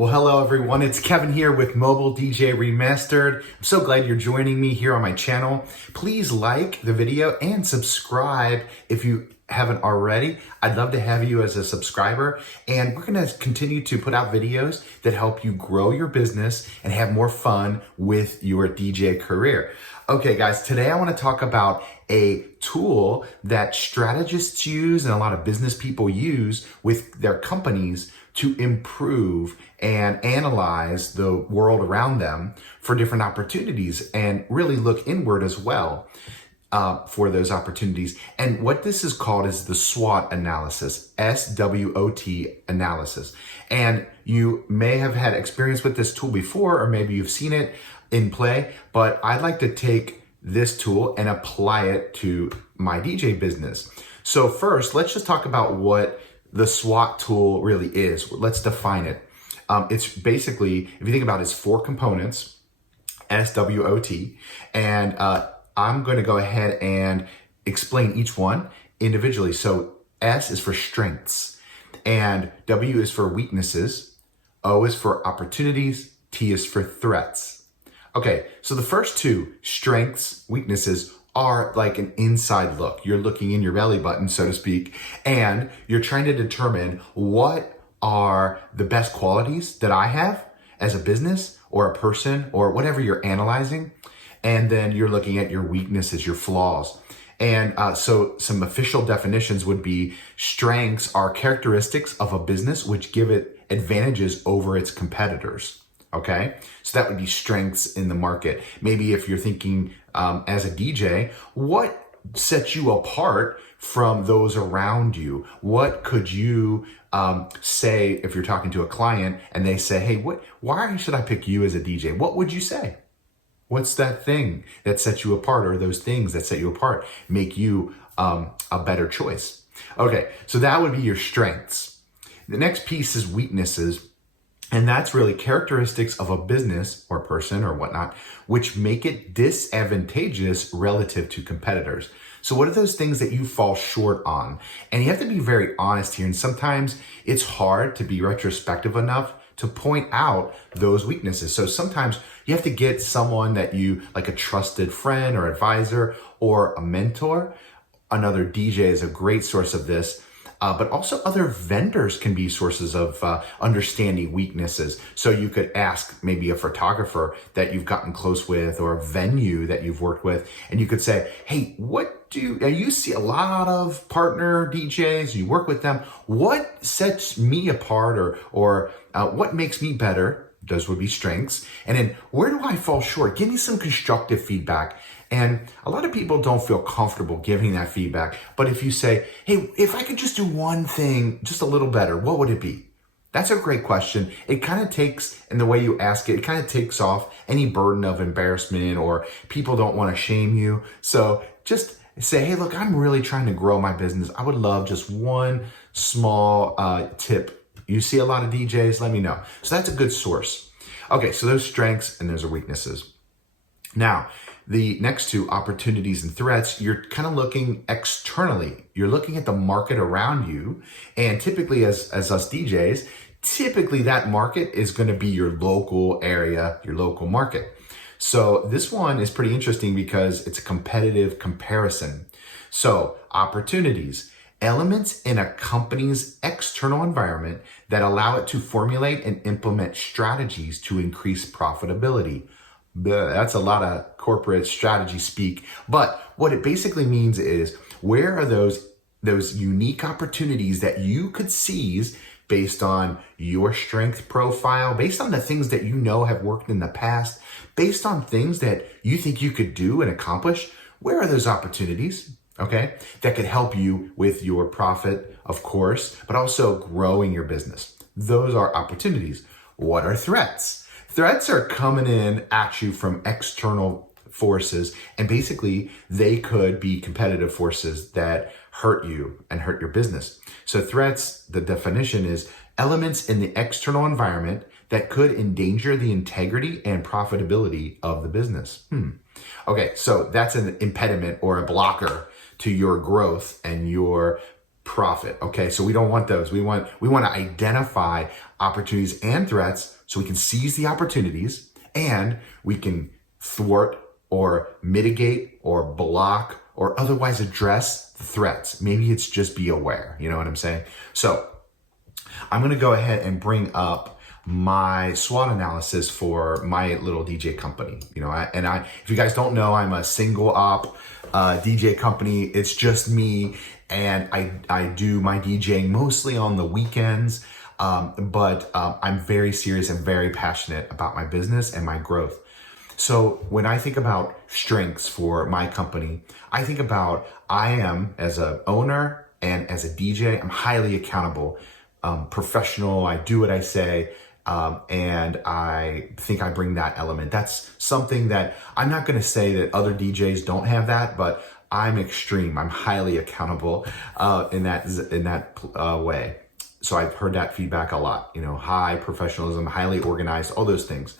Well, hello everyone. It's Kevin here with Mobile DJ Remastered. I'm so glad you're joining me here on my channel. Please like the video and subscribe if you haven't already. I'd love to have you as a subscriber, and we're going to continue to put out videos that help you grow your business and have more fun with your DJ career. Okay guys, today I want to talk about a tool that strategists use and a lot of business people use with their companies to improve and analyze the world around them for different opportunities and really look inward as well for those opportunities. And what this is called is the SWOT analysis, SWOT analysis. And you may have had experience with this tool before, or maybe you've seen it in play, but I'd like to take this tool and apply it to my DJ business. So first, let's just talk about what the SWOT tool really is. Let's define it. It's basically, if you think about it, it's 4 components, SWOT, and I'm going to go ahead and explain each one individually. So S is for strengths, and W is for weaknesses, O is for opportunities, T is for threats. Okay, so the first 2, strengths, weaknesses, are like an inside look. You're looking in your belly button, so to speak, and you're trying to determine what are the best qualities that I have as a business or a person or whatever you're analyzing. And then you're looking at your weaknesses, your flaws. And so some official definitions would be: strengths are characteristics of a business which give it advantages over its competitors. Okay, so that would be strengths in the market. Maybe if you're thinking as a DJ, what sets you apart from those around you? What could you say if you're talking to a client and they say, hey, why should I pick you as a DJ? What would you say? What's that thing that sets you apart, or those things that set you apart make you a better choice? Okay, so that would be your strengths. The next piece is weaknesses. And that's really characteristics of a business or person or whatnot, which make it disadvantageous relative to competitors. So what are those things that you fall short on? And you have to be very honest here. And sometimes it's hard to be retrospective enough to point out those weaknesses. So sometimes you have to get someone that you, like a trusted friend or advisor or a mentor. Another DJ is a great source of this. But also other vendors can be sources of understanding weaknesses. So you could ask maybe a photographer that you've gotten close with, or a venue that you've worked with, and you could say, hey, you see a lot of partner DJs, you work with them. What sets me apart, or what makes me better? Those would be strengths. And then where do I fall short? Give me some constructive feedback. And a lot of people don't feel comfortable giving that feedback. But if you say, hey, if I could just do one thing just a little better, what would it be? That's a great question. It kind of takes, and the way you ask it, it kind of takes off any burden of embarrassment, or people don't want to shame you. So just say, hey, look, I'm really trying to grow my business. I would love just one small tip. You see a lot of DJs, let me know. So that's a good source. Okay, so those strengths and those are weaknesses. Now, the next 2, opportunities and threats, you're kind of looking externally. You're looking at the market around you. And typically as us DJs, typically that market is going to be your local area, your local market. So this one is pretty interesting because it's a competitive comparison. So opportunities, elements in a company's external environment that allow it to formulate and implement strategies to increase profitability. That's a lot of corporate strategy speak. But what it basically means is, where are those unique opportunities that you could seize based on your strength profile, based on the things that you know have worked in the past, based on things that you think you could do and accomplish? Where are those opportunities? Okay, that could help you with your profit, of course, but also growing your business. Those are opportunities. What are threats? Threats are coming in at you from external forces, and basically they could be competitive forces that hurt you and hurt your business. So threats, the definition is elements in the external environment that could endanger the integrity and profitability of the business. Okay, so that's an impediment or a blocker to your growth and your profit. Okay, so we don't want those. We want to identify opportunities and threats so we can seize the opportunities and we can thwart or mitigate or block or otherwise address the threats. Maybe it's just be aware. You know what I'm saying? So I'm going to go ahead and bring up my SWOT analysis for my little DJ company. You know, if you guys don't know, I'm a single op DJ company. It's just me, and I do my DJing mostly on the weekends. But I'm very serious and very passionate about my business and my growth. So when I think about strengths for my company, I think about I am, as an owner and as a DJ, I'm highly accountable, professional. I do what I say. And I think I bring that element. That's something that I'm not going to say that other DJs don't have that, but I'm extreme. I'm highly accountable in that way. So I've heard that feedback a lot. You know, high professionalism, highly organized, all those things.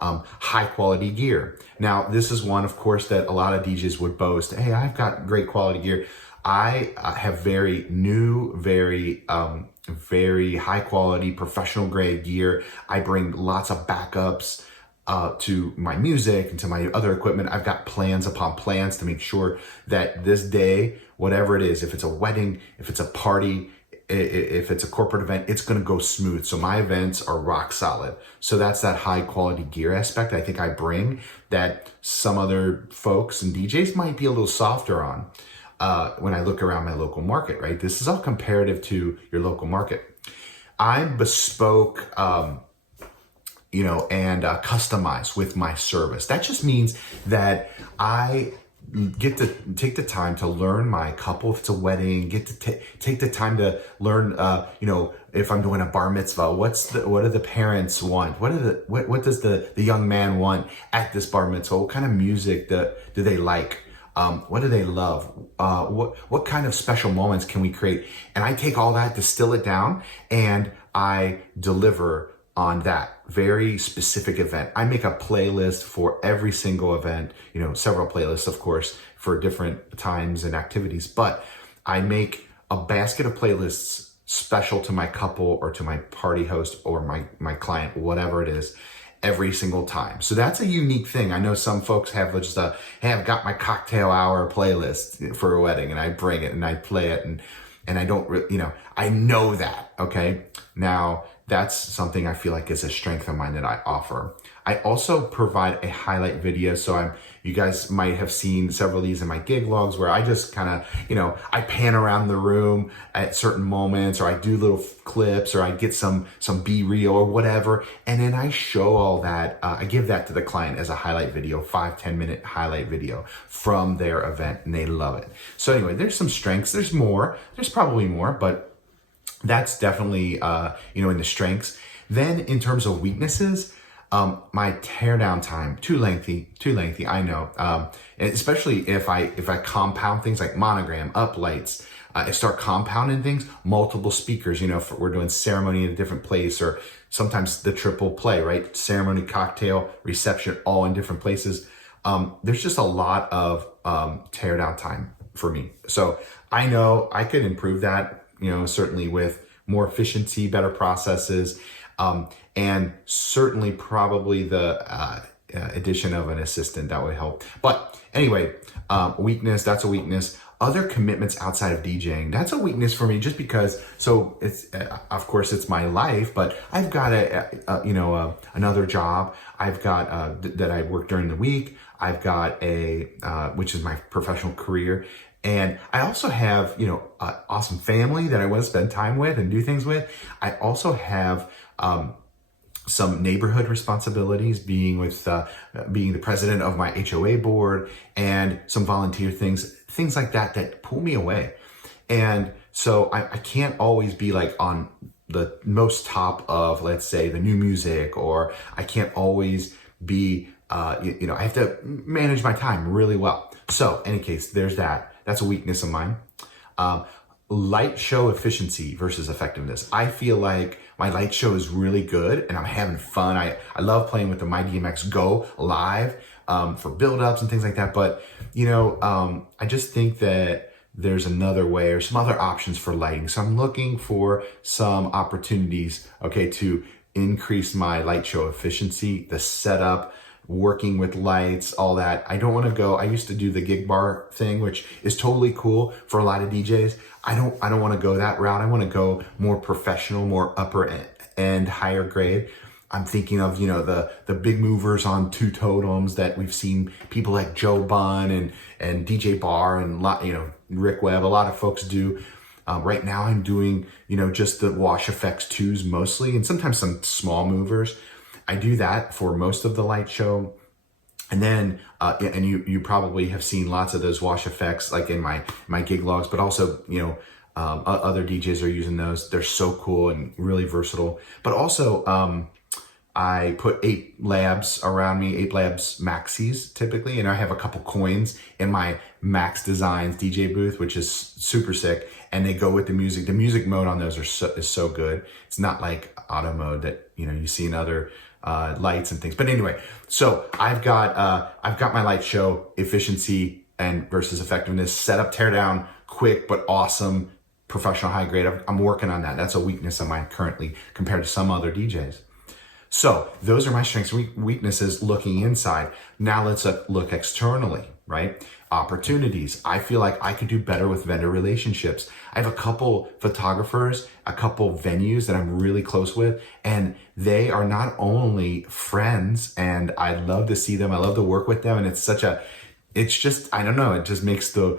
High quality gear. Now, this is one, of course, that a lot of DJs would boast. Hey, I've got great quality gear. I have very new, very high quality, professional grade gear. I bring lots of backups to my music and to my other equipment. I've got plans upon plans to make sure that this day, whatever it is, if it's a wedding, if it's a party, if it's a corporate event, it's going to go smooth. So my events are rock solid. So that's that high quality gear aspect I think I bring that some other folks and DJs might be a little softer on. When I look around my local market, right? This is all comparative to your local market. I'm bespoke, and customized with my service. That just means that I get to take the time to learn my couple, if it's a wedding, get to take the time to learn, if I'm doing a bar mitzvah, what do the parents want? What does the young man want at this bar mitzvah? What kind of music do they like? What do they love? What kind of special moments can we create? And I take all that, distill it down, and I deliver on that very specific event. I make a playlist for every single event, several playlists, of course, for different times and activities, but I make a basket of playlists special to my couple or to my party host or my client, whatever it is, every single time. So that's a unique thing. I know some folks have just hey, I've got my cocktail hour playlist for a wedding and I bring it and I play it and I don't, I know that, okay? Now, that's something I feel like is a strength of mine that I offer. I also provide a highlight video. So you guys might have seen several of these in my gig logs where I just kind of, I pan around the room at certain moments, or I do little clips, or I get some B-reel or whatever. And then I show all that. I give that to the client as a highlight video, 5-10 minute highlight video from their event, and they love it. So anyway, there's some strengths. There's probably more, but that's definitely, in the strengths. Then in terms of weaknesses, my teardown time, too lengthy, I know. Especially if I compound things like monogram, uplights, I start compounding things, multiple speakers, if we're doing ceremony in a different place, or sometimes the triple play, right? Ceremony, cocktail, reception, all in different places. There's just a lot of teardown time for me. So I know I could improve that, certainly with more efficiency, better processes, and certainly probably the addition of an assistant that would help. But anyway, weakness, that's a weakness. Other commitments outside of DJing, that's a weakness for me just because, so it's, of course it's my life, but I've got another job. I've got, that I work during the week. I've got which is my professional career. And I also have, an awesome family that I want to spend time with and do things with. I also have, some neighborhood responsibilities, being the president of my HOA board, and some volunteer things like that pull me away. And so I can't always be like on the most top of, let's say, the new music, or I can't always be, I have to manage my time really well. So in any case, there's that. That's a weakness of mine. Light show efficiency versus effectiveness. I feel like my light show is really good and I'm having fun. I love playing with the My DMX Go live for build-ups and things like that. But, I just think that there's another way or some other options for lighting. So I'm looking for some opportunities, okay, to increase my light show efficiency, the setup, working with lights, all that. I don't want to go, I used to do the gig bar thing, which is totally cool for a lot of DJs. I don't want to go that route. I want to go more professional, more upper end, higher grade. I'm thinking of, the big movers on two totems that we've seen people like Joe Bunn and DJ Barr and Rick Webb, a lot of folks do. Right now I'm doing, just the wash effects twos mostly, and sometimes some small movers. I do that for most of the light show. And then, and you probably have seen lots of those wash effects like in my gig logs, but also, other DJs are using those. They're so cool and really versatile. But also, I put 8 labs around me, 8 labs maxis typically, and I have a couple coins in my Max Designs DJ booth, which is super sick, and they go with the music. The music mode on those is so good. It's not like auto mode that you see in other lights and things. But anyway, so I've got my light show efficiency and versus effectiveness, setup, tear down, quick but awesome, professional, high grade. I'm working on that. That's a weakness of mine currently compared to some other DJs. So those are my strengths and weaknesses looking inside. Now let's look externally, right? Opportunities. I feel like I could do better with vendor relationships. I have a couple photographers, a couple venues that I'm really close with, and they are not only friends, and I love to see them. I love to work with them, and it's just, I don't know, it just makes the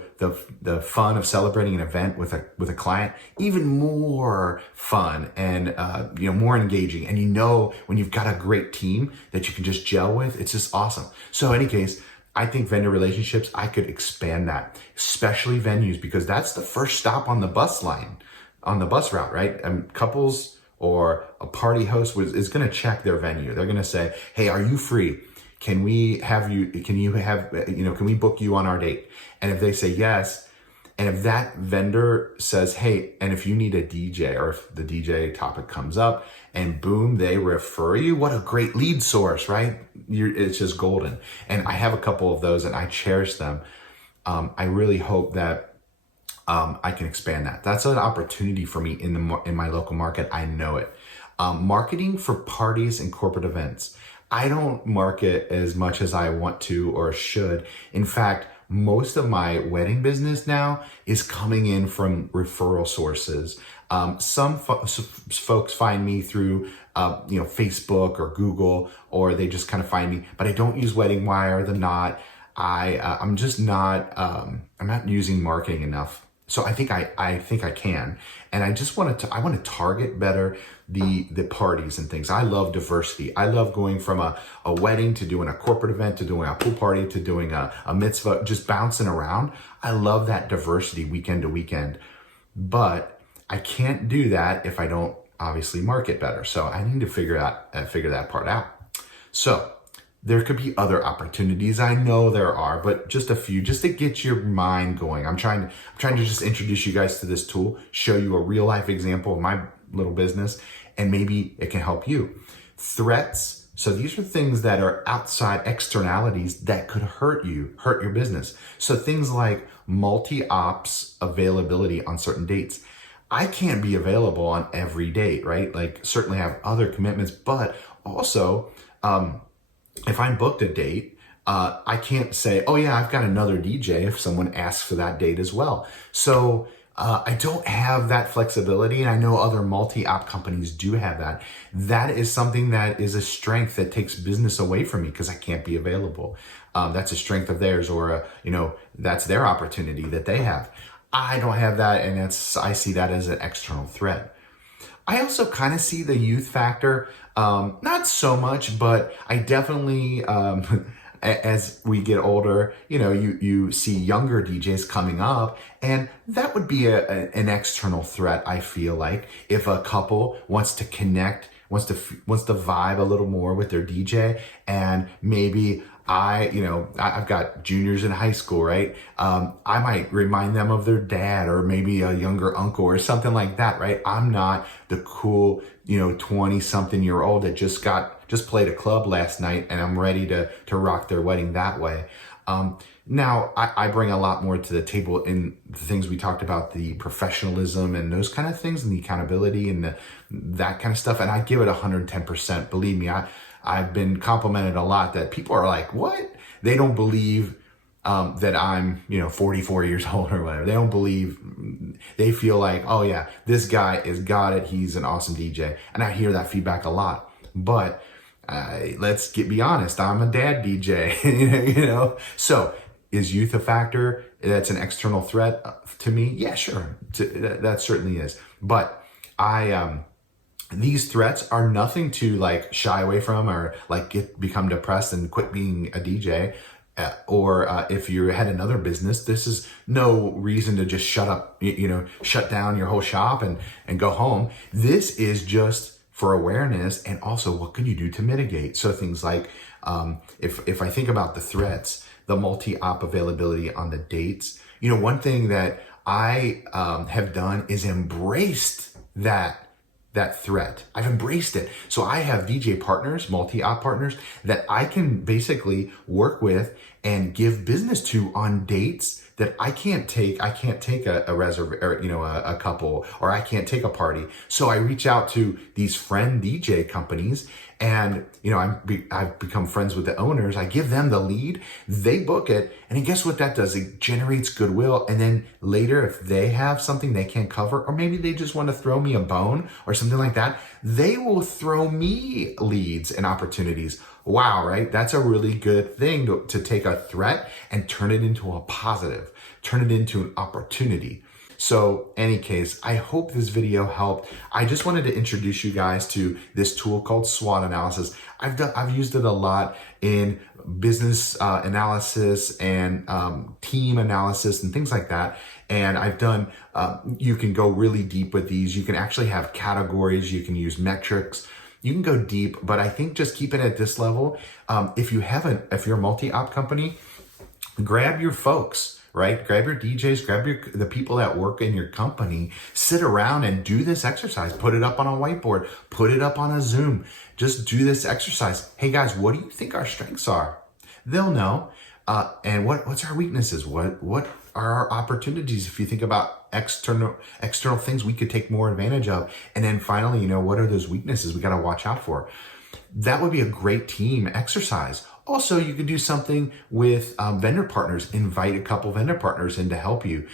fun of celebrating an event with a client even more fun and more engaging. And when you've got a great team that you can just gel with, it's just awesome. So in any case, I think vendor relationships, I could expand that, especially venues, because that's the first stop on the bus line, on the bus route, right? Couples or a party host is going to check their venue. They're going to say, hey, are you free? Can we book you on our date? And if they say yes, and if that vendor says, hey, and if you need a DJ, or if the DJ topic comes up and boom, they refer you, what a great lead source, right? It's just golden. And I have a couple of those and I cherish them. I really hope that I can expand that. That's an opportunity for me in my local market. I know it. Marketing for parties and corporate events. I don't market as much as I want to or should. In fact, most of my wedding business now is coming in from referral sources. Some folks find me through, Facebook or Google, or they just kind of find me, but I don't use Wedding Wire, The Knot. I'm just not, I'm not using marketing enough. So I think I can. And I just want to target better the parties and things. I love diversity. I love going from a wedding to doing a corporate event, to doing a pool party, to doing a mitzvah, just bouncing around. I love that diversity weekend to weekend. But I can't do that if I don't obviously market better. So I need to figure that part out. So there could be other opportunities. I know there are, but just a few, just to get your mind going. I'm trying to just introduce you guys to this tool, show you a real life example of my little business, and maybe it can help you. Threats. So these are things that are outside externalities that could hurt your business. So things like multi-ops availability on certain dates. I can't be available on every date, right? Like certainly have other commitments, but also, if I'm booked a date, I can't say, oh yeah, I've got another DJ if someone asks for that date as well. So I don't have that flexibility, and I know other multi-op companies do have that. That is something that is a strength that takes business away from me because I can't be available. That's a strength of theirs, or that's their opportunity that they have. I don't have that, and I see that as an external threat. I also kind of see the youth factor, not so much, but I definitely, as we get older, you see younger DJs coming up, and that would be an external threat. I feel like if a couple wants to connect, wants to vibe a little more with their DJ, and maybe I've got juniors in high school, right? I might remind them of their dad, or maybe a younger uncle or something like that, right? I'm not the cool, 20-something-year-old that just played a club last night and I'm ready to rock their wedding that way. Now, I bring a lot more to the table in the things we talked about, the professionalism and those kind of things, and the accountability and that kind of stuff. And I give it 110%. Believe me, I've been complimented a lot that people are like, what? They don't believe that I'm, 44 years old or whatever. They don't believe, they feel like, oh yeah, this guy is got it. He's an awesome DJ. And I hear that feedback a lot. But let's be honest, I'm a dad DJ, So is youth a factor? That's an external threat to me? Yeah, sure. That certainly is. But these threats are nothing to like shy away from or like become depressed and quit being a DJ. Or if you had another business, this is no reason to just shut up, shut down your whole shop and go home. This is just for awareness, and also what can you do to mitigate? So things like, if I think about the threats, the multi-op availability on the dates, one thing that I have done is embraced that threat. I've embraced it. So I have DJ partners, multi-op partners that I can basically work with and give business to on dates that I can't take a a couple, or I can't take a party. So I reach out to these friend DJ companies, and I've become friends with the owners. I give them the lead, they book it, and guess what that does? It generates goodwill. And then later, if they have something they can't cover, or maybe they just want to throw me a bone or something like that, they will throw me leads and opportunities. Wow, right? That's a really good thing to take a threat and turn it into a positive, turn it into an opportunity. So any case, I hope this video helped. I just wanted to introduce you guys to this tool called SWOT analysis. I've used it a lot in business analysis and team analysis and things like that. And I've done, you can go really deep with these. You can actually have categories. You can use metrics. You can go deep, but I think just keep it at this level. If you're a multi-op company, grab your folks, right? Grab your DJs, grab the people that work in your company, sit around and do this exercise. Put it up on a whiteboard, put it up on a Zoom. Just do this exercise. Hey guys, what do you think our strengths are? They'll know. And what's our weaknesses? What are our opportunities? If you think about external things we could take more advantage of. And then finally, what are those weaknesses we got to watch out for? That would be a great team exercise. Also, you can do something with vendor partners. Invite a couple vendor partners in to help you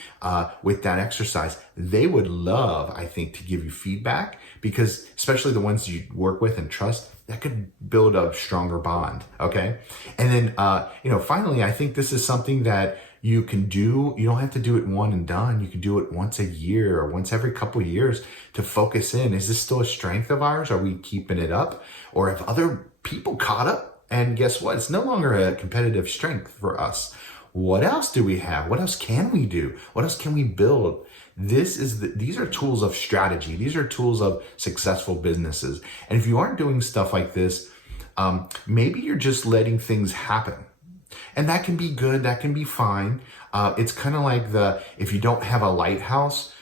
with that exercise. They would love, I think, to give you feedback, because especially the ones you work with and trust, that could build a stronger bond, okay? And then, finally, I think this is something that you can do. You don't have to do it one and done. You can do it once a year or once every couple of years to focus in. Is this still a strength of ours? Are we keeping it up? Or have other people caught up? And guess what? It's no longer a competitive strength for us. What else do we have? What else can we do? What else can we build? These are tools of strategy. These are tools of successful businesses. And if you aren't doing stuff like this, maybe you're just letting things happen. And that can be good. That can be fine. It's kind of like if you don't have a lighthouse,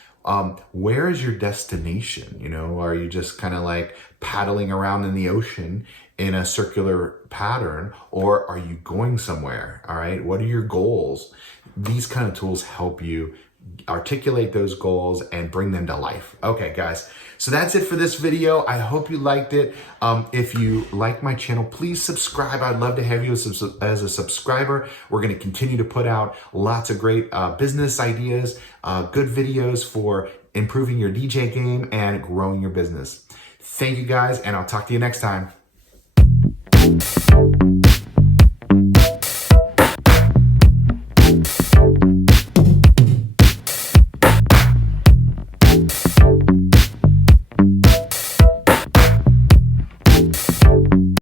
where is your destination? Are you just kind of like paddling around in the ocean in a circular pattern, or are you going somewhere? All right. What are your goals? These kind of tools help you articulate those goals and bring them to life. Okay, guys. So that's it for this video. I hope you liked it. If you like my channel, please subscribe. I'd love to have you as a subscriber. We're going to continue to put out lots of great business ideas, good videos for improving your DJ game and growing your business. Thank you guys, and I'll talk to you next time.